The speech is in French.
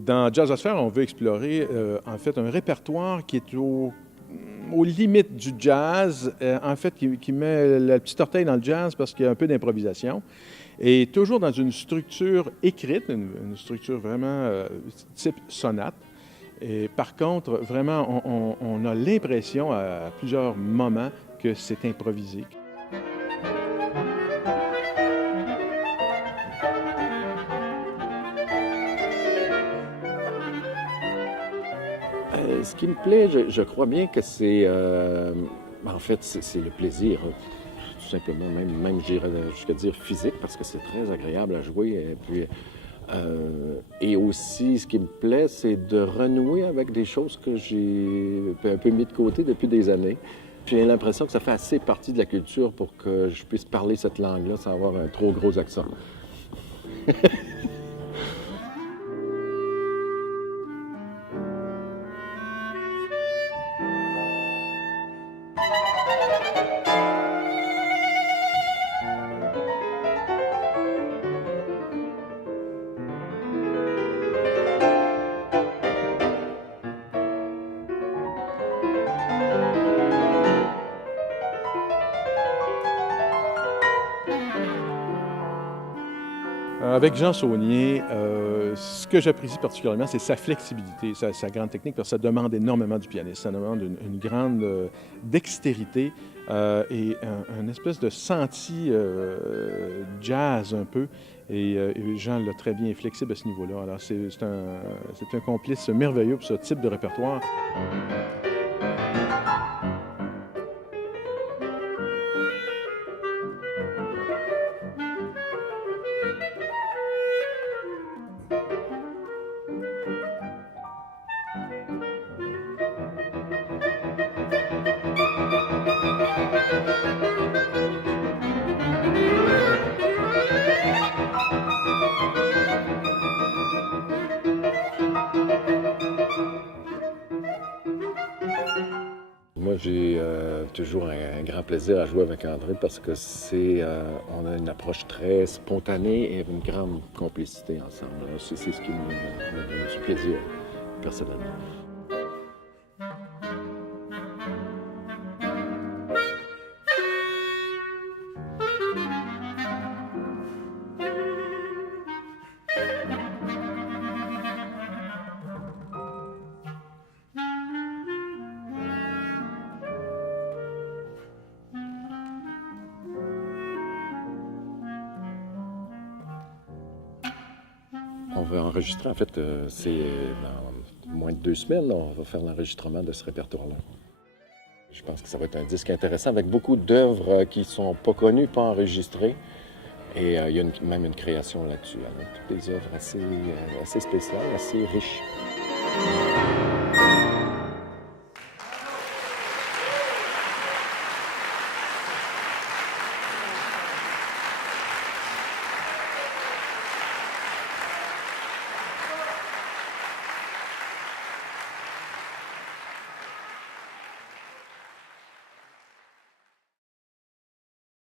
Dans Jazzosphère, on veut explorer en fait un répertoire qui est aux limites du jazz, en fait qui met le petit orteil dans le jazz parce qu'il y a un peu d'improvisation, et toujours dans une structure écrite, une structure vraiment type sonate. Et par contre, vraiment, on a l'impression à plusieurs moments que c'est improvisé. Ce qui me plaît, je crois bien que c'est, en fait, c'est le plaisir, tout simplement, même j'irais jusqu'à dire physique, parce que c'est très agréable à jouer. Et aussi, ce qui me plaît, c'est de renouer avec des choses que j'ai un peu mis de côté depuis des années. J'ai l'impression que ça fait assez partie de la culture pour que je puisse parler cette langue-là sans avoir un trop gros accent. Avec Jean Saunier, ce que j'apprécie particulièrement, c'est sa flexibilité, sa grande technique, parce que ça demande énormément du pianiste. Ça demande une grande dextérité et un espèce de senti jazz un peu. Et Jean l'a très bien flexible à ce niveau-là. Alors, c'est un complice merveilleux pour ce type de répertoire. Moi, j'ai toujours un grand plaisir à jouer avec André parce que on a une approche très spontanée et une grande complicité ensemble. C'est ce qui me donne du plaisir, personnellement. On va enregistrer, en fait, c'est dans moins de 2 semaines, on va faire l'enregistrement de ce répertoire-là. Je pense que ça va être un disque intéressant avec beaucoup d'œuvres qui ne sont pas connues, pas enregistrées. Et il y a même une création là-dessus, avec toutes des œuvres assez spéciales, assez riches.